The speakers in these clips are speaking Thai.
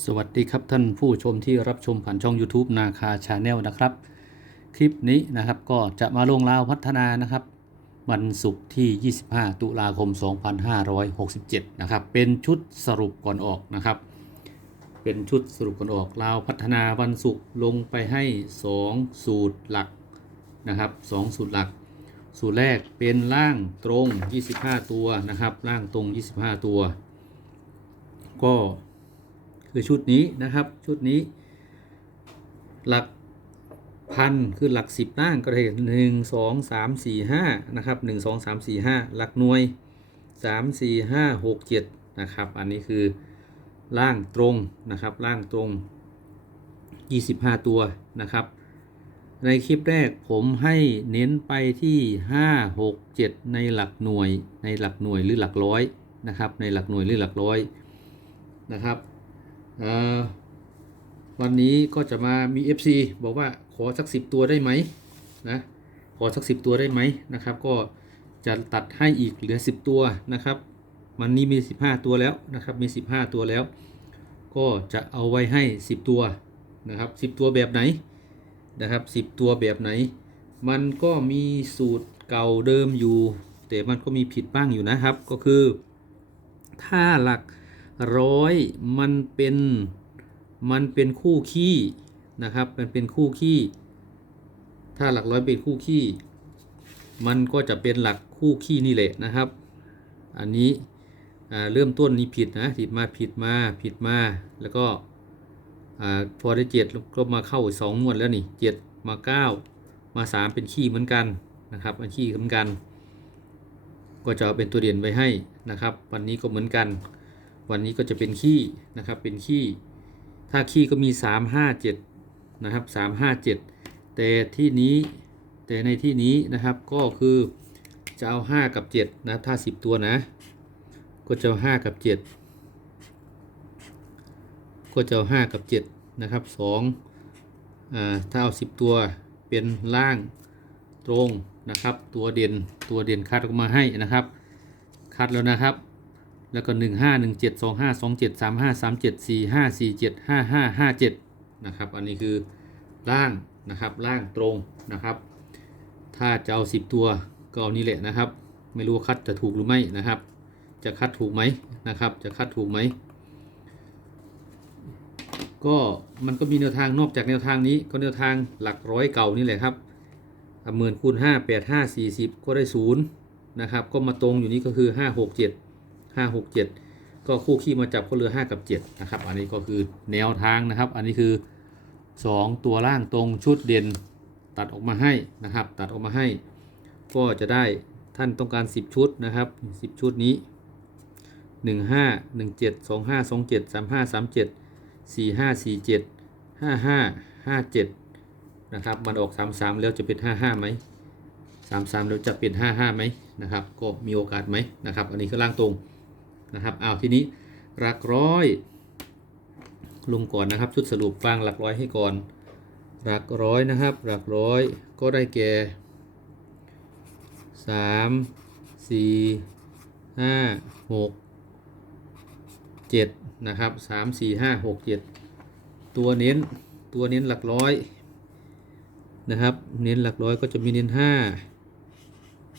สวัสดีครับท่านผู้ชมที่รับชมผ่านช่อง YouTube นาคาชาแนลนะครับ คลิปนี้นะครับก็จะมาลงราวพัฒนานะครับ วันศุกร์ที่ 25 ตุลาคม 2567 นะครับ เป็นชุดสรุปก่อนออกนะครับ เป็นชุดสรุปก่อนออกราวพัฒนาวันศุกร์ลงไปให้ 2 สูตรหลักนะครับ 2 สูตรหลัก สูตรแรกเป็นล่างตรง 25 ตัวนะครับ ล่างตรง 25 ตัว ก็ คือชุดนี้นะครับ ชุดนี้ หลักพันคือหลักสิบล่างก็ได้หนึ่งสองสามสี่ห้านะครับหนึ่งสองสามสี่ห้าหลักหน่วยสามสี่ห้าหกเจ็ดนะครับ อันนี้คือล่างตรงนะครับล่างตรงยี่สิบห้าตัวนะครับ ในคลิปแรกผมให้เน้นไปที่ห้าหกเจ็ดในหลักหน่วยในหลักหน่วยหรือหลักร้อยนะครับในหลักหน่วยหรือหลักร้อยนะครับ วันนี้ก็จะมามี FC บอกว่าขอสักสิบตัวได้ไหมนะขอสักสิบตัวได้ไหมนะครับ ก็จะตัดให้อีกเหลือ10ตัวนะครับ วันนี้มี15ตัวแล้วนะครับมี15ตัวแล้ว ก็จะเอาไว้ให้10ตัวนะครับ10ตัวแบบไหนนะครับ10ตัวแบบไหน มันก็มีสูตรเก่าเดิมอยู่ แต่มันก็มีผิดบ้างอยู่นะครับ ก็คือ ถ้าหลัก ร้อยมันเป็นมันเป็นคู่ขี้นะครับ มันเป็นคู่ขี้ ถ้าหลักร้อยเป็นคู่ขี้ มันก็จะเป็นหลักคู่ขี้นี่แหละนะครับ อันนี้เริ่มต้นนี้ผิดนะผิดมาผิดมาผิดมาแล้วก็พอได้เจ็ดก็มาเข้าสองงวดแล้วนี่เจ็ดมาเก้ามาสามเป็นขี้เหมือนกันนะครับอันขี้เหมือนกัน ก็จะเอาเป็นตัวเด่นไว้ให้นะครับ วันนี้ก็เหมือนกัน วันนี้ก็จะเป็นขี้นะครับเป็นขี้ถ้าขี้ก็มี 3 5 7นะครับ3 5 7 แต่ที่นี้แต่ในที่นี้นะครับก็คือจะเอา 5 กับ 7 นะถ้า 10 ตัวนะ ก็จะเอา5กับ 7 ก็จะเอา5กับ 7 นะครับ2อ่าถ้าเอา 10 ตัวเป็นล่างตรงนะครับ ตัวเด่นตัวเด่นคัดออกมาให้นะครับ คัดแล้วนะครับ แล้วก็ 1 5 1 7 2 5 2 7 3 5 3 7 4 5 4 7 5 5 5 7นะครับ อันนี้คือล่างนะครับล่างตรงนะครับ ถ้าจะเอา 10 ตัวก็เอานี่แหละนะครับ ไม่รู้ว่าคัดจะถูกหรือไม่นะครับ จะคัดถูกไหมนะครับ จะคัดถูกไหมก็มันก็มีแนวทางนอกจากแนวทางนี้ก็แนวทางหลักร้อยเก่านี่แหละครับหมื่นคูณห้าแปดห้าสี่สิบก็ได้ศูนย์นะครับ ก็มาตรงอยู่นี้ก็คือห้าหกเจ็ด ห้าหกเจ็ดก็คู่ขี้มาจับก็เหลือห้ากับเจ็ดนะครับ อันนี้ก็คือแนวทางนะครับ อันนี้คือสองตัวล่างตรงชุดเด่นตัดออกมาให้นะครับ ตัดออกมาให้ ก็จะได้ท่านต้องการ 10 ชุดนะครับ 10 ชุดนี้ 1 5 1 7 2 5 2 7 3 5 3 7 4 5 4 7 5 5 5 7นะครับมันออก 3 3 แล้วจะเป็น 5 5ไหม3 3 แล้วจะเป็น 5 5ไหมนะครับ ก็มีโอกาสไหมนะครับ อันนี้คือล่างตรง นะครับอ้าวทีนี้หลักร้อย ลงก่อนนะครับ ชุดสรุปฟังหลักร้อยให้ก่อน หลักร้อยนะครับ หลักร้อยก็ได้แก่สามสี่ห้าหกเจ็ดนะครับสามสี่ห้าหกเจ็ดตัวเน้นตัวเน้นหลักร้อยนะครับ เน้นหลักร้อยก็จะมีเน้นห้า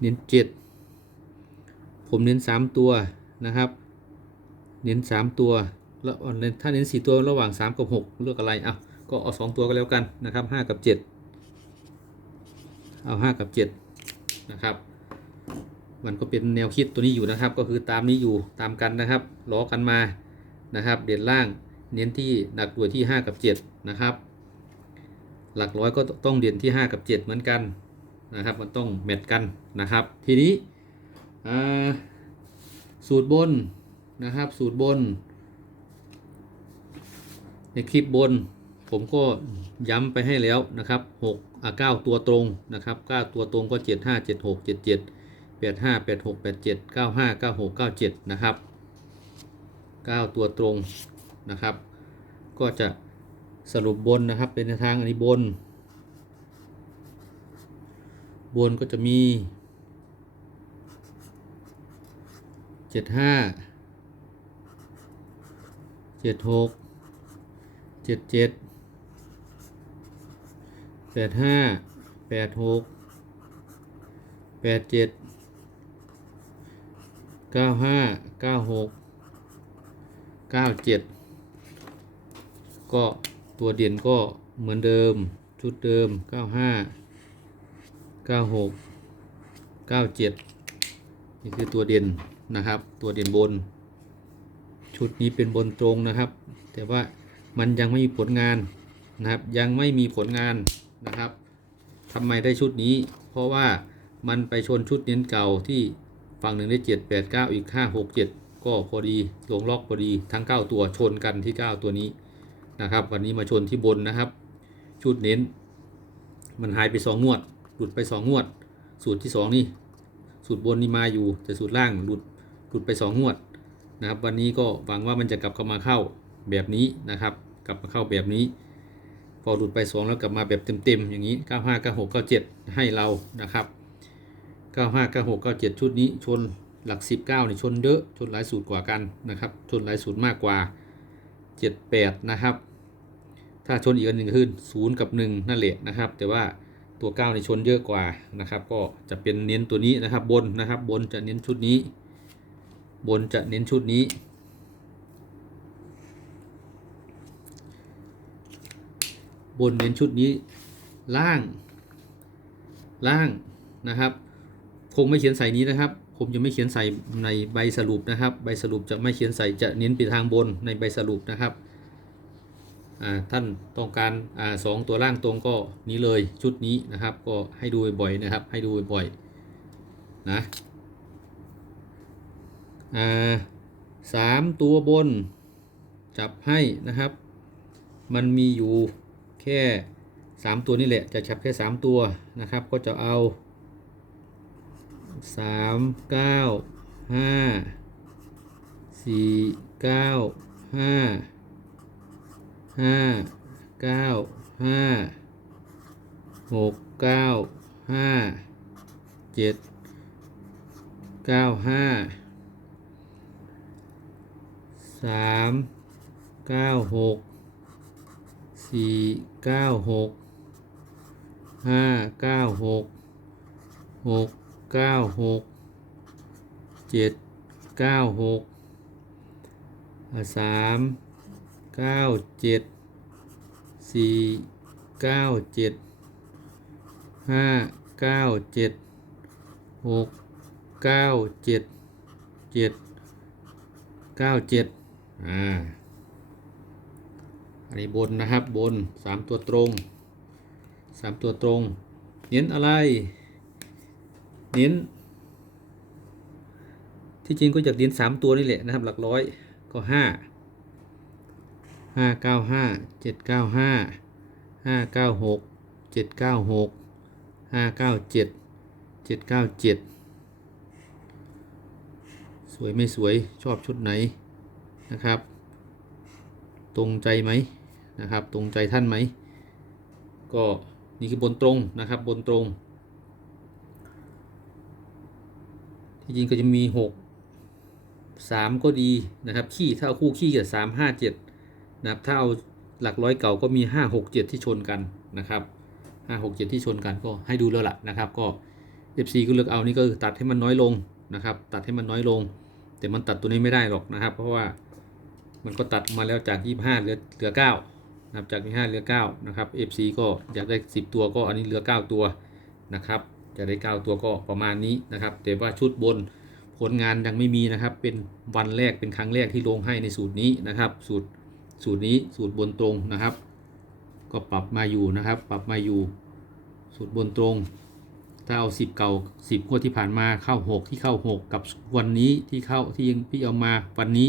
เน้นเจ็ดผมเน้นสามตัวนะครับ เน้นสามตัวแล้วถ้าเน้นสี่ตัวระหว่างสามกับหกเลือกอะไรอะก็เอาสองตัวก็แล้วกันนะครับห้ากับเจ็ดเอาห้ากับเจ็ดนะครับ มันก็เป็นแนวคิดตัวนี้อยู่นะครับ ก็คือตามนี้อยู่ตามกันนะครับล้อกันมานะครับ เด่นล่างเน้นที่หนักตัวที่ 5 กับ 7 นะครับ หลักร้อยก็ต้องเด่นที่ 5 กับ 7 เหมือนกันนะครับ มันต้องแมทกันนะครับ ทีนี้สูตรบน นะครับ สูตรบน ในคลิปบน ผมก็ย้ำไปให้แล้วนะครับ6อะ9ตัวตรงนะครับ9ตัวตรงก็ 7 5 7 6 7 7แปดห้าแปดหกแปดเจ็ดเก้าห้าเก้าหกเก้าเจ็ดนะครับเก้าตัวตรงนะครับ ก็จะสรุปบนนะครับเป็นทางอันนี้บน บนก็จะมีเจ็ดห้า เจ็ดหกเจ็ดเจ็ดแปดห้าแปดหกแปดเจ็ดเก้าห้าเก้าหกเก้าเจ็ดก็ตัวเด่นก็เหมือนเดิม ชุดเดิมเก้าห้าเก้าหกเก้าเจ็ดนี่คือตัวเด่นนะครับ ตัวเด่นบน ชุดนี้เป็นบนตรงนะครับ แต่ว่ามันยังไม่มีผลงานนะครับ ยังไม่มีผลงานนะครับทำไมได้ชุดนี้ เพราะว่ามันไปชนชุดเน้นเก่าที่ฝั่งหนึ่งได้เจ็ดแปดเก้าอีกห้าหกเจ็ดก็พอดีลงล็อกพอดีทั้งเก้าตัวชนกันที่เก้าตัวนี้นะครับ วันนี้มาชนที่บนนะครับ ชุดเน้น มันหายไปสองงวด หลุดไปสองงวด สูตรที่สองนี่สูตรบนนี่มาอยู่แต่สูตรล่างหลุดหลุดไปสองงวด นะครับ วันนี้ก็หวังว่ามันจะกลับเข้ามาเข้าแบบนี้นะครับ กลับมาเข้าแบบนี้ พอหลุดไปสองแล้วกลับมาแบบเต็มๆอย่างนี้ 95 96 97 ให้เรานะครับ 95 96 97 ชุดนี้ชนหลัก 19นี่ชนเยอะชนหลายสูตรกว่ากันนะครับชนหลายสูตรมากกว่า 78 นะครับ ถ้าชนอีกอันหนึ่งคือ0กับ 1 นั่นแหละนะครับ แต่ว่าตัว9ในชนเยอะกว่านะครับ ก็จะเป็นเน้นตัวนี้นะครับบนนะครับบนจะเน้นชุดนี้ บนจะเน้นชุดนี้ บนเน้นชุดนี้ ล่าง ล่างนะครับ คงไม่เขียนใส่นี้นะครับ ผมจะไม่เขียนใส่ในใบสรุปนะครับ ใบสรุปจะไม่เขียนใส่จะเน้นไปทางบนในใบสรุปนะครับท่านต้องการอสองตัวล่างตรงก็นี้เลยชุดนี้นะครับ ก็ให้ดูบ่อยๆนะครับ ให้ดูบ่อยๆนะ อ่าสามตัวบนจับให้นะครับ มันมีอยู่แค่ 3 ตัวนี่แหละ จะชับแค่ 3 ตัวนะครับ ก็จะเอา 3 9 5 4 9 5 5 9 5 6 9 5 7 9 5 3 9 6สี่เก้าหกห้าเก้าหกหกเก้าหกเจ็ดเก้าหกสามเก้าเจ็ดสี่เก้าเจ็ดห้าเก้าเจ็ดหกเก้าเจ็ดเจ็ดเก้าเจ็ด อ่าอันนี้บนนะครับบนสามตัวตรงสามตัวตรง เน้นอะไร เน้น ที่จริงก็จากเน้นสามตัวนี่แหละนะครับ หลักร้อยก็ห้าห้าเก้าห้าเจ็ดเก้าห้าห้าเก้าหกเจ็ดเก้าหกห้าเก้าเจ็ดเจ็ดเก้าเจ็ดสวยไม่สวยชอบชุดไหน นะครับ ตรงใจไหมนะครับ ตรงใจท่านไหม ก็นี่คือบนตรงนะครับ บนตรง ที่จริงก็จะมีหกสามก็ดีนะครับ ขี้ถ้าเอาคู่ขี้กับสามห้าเจ็ดนะครับถ้าเอาหลักร้อยเก่าก็มีห้าหกเจ็ดที่ชนกันนะครับห้าหกเจ็ดที่ชนกันก็ให้ดูแล้วล่ะนะครับ ก็ FC ก็เลือกเอานี่ก็ตัดให้มันน้อยลงนะครับ ตัดให้มันน้อยลง แต่มันตัดตัวนี้ไม่ได้หรอกนะครับ เพราะว่า มันก็ตัดมาแล้วจาก 25เหลือเหลือ9นะครับจาก25เหลือ9นะครับ FC ก็อยากได้ 10 ตัวก็อันนี้เหลือ 9 ตัวนะครับจะได้ 9 ตัวก็ประมาณนี้นะครับ แต่ว่าชุดบนผลงานยังไม่มีนะครับ เป็นวันแรกเป็นครั้งแรกที่ลงให้ในสูตรนี้นะครับ สูตรสูตรนี้สูตรบนตรงนะครับ ก็ปรับมาอยู่นะครับ ปรับมาอยู่ สูตรบนตรง ถ้าเอา 10 เก่า 10งวดที่ผ่านมาเข้า 6 ที่เข้า 6 กับวันนี้ที่เข้าที่ยังพี่เอามาวันนี้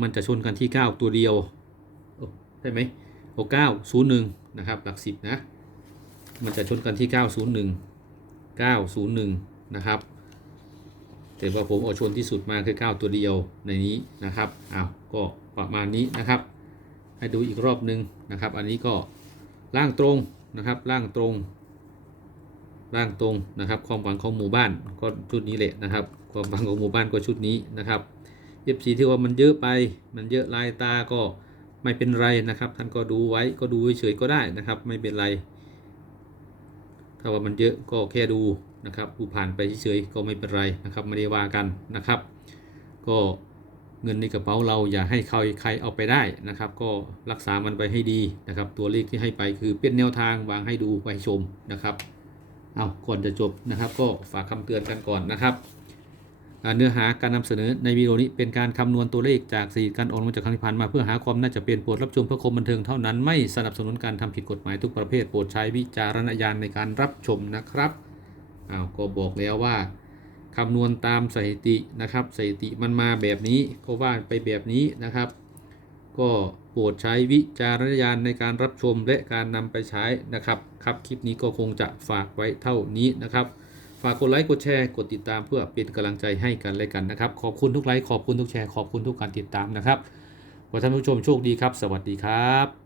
มันจะชนกันที่ 9 ตัวเดียวใช่ไหมโอ้เก้าศูนย์หนึ่งนะครับหลักสิบนะ มันจะชนกันที่ 901 901 นะครับแต่ว่าผมเอาชนที่สุดมาคือ 9 ตัวเดียวในนี้นะครับอ้าวก็ประมาณนี้นะครับ ให้ดูอีกรอบหนึงนะครับ อันนี้ก็ล่างตรงนะครับล่างตรงล่างตรงนะครับความหวังของหมู่บ้านก็ชุดนี้แหละนะครับ ความหวังของหมู่บ้านก็ชุดนี้นะครับ เอฟซีที่ว่ามันเยอะไป มันเยอะลายตาก็ไม่เป็นไรนะครับ ท่านก็ดูไว้ก็ดูเฉยๆก็ได้นะครับ ไม่เป็นไร ถ้าว่ามันเยอะก็แค่ดูนะครับดูผ่านไปเฉยๆก็ไม่เป็นไรนะครับไม่ได้ว่ากันนะครับ ก็เงินในกระเป๋าเราอย่าให้ใครใครเอาไปได้นะครับ ก็รักษามันไปให้ดีนะครับ ตัวเลขที่ให้ไปคือเป็นแนวทางวางให้ดูไว้ชมนะครับเอาก่อนจะจบนะครับ ก็ฝากคำเตือนกันก่อนนะครับ เนื้อหาการนำเสนอในวิดีโอนี้เป็นการคำนวณตัวเลขจากสถิติการโอนเงินจากครั้งที่ผ่านมาเพื่อหาความน่าจะเป็นโปรดรับชมเพื่อคมบันเทิงเท่านั้นไม่สนับสนุนการทำผิดกฎหมายทุกประเภทโปรดใช้วิจารณญาณในการรับชมนะครับอ้าวก็บอกแล้วว่าคำนวณตามสถิตินะครับสถิติมันมาแบบนี้ก็ว่าไปแบบนี้นะครับ ก็โปรดใช้วิจารณญาณในการรับชมและการนำไปใช้นะครับครับคลิปนี้ก็คงจะฝากไว้เท่านี้นะครับ ฝากกดไลค์กดแชร์กดติดตามเพื่อเป็นกำลังใจให้กันและกันนะครับ ขอบคุณทุกไลค์ขอบคุณทุกแชร์ขอบคุณทุกการติดตามนะครับขอท่านผู้ชมโชคดีครับ สวัสดีครับ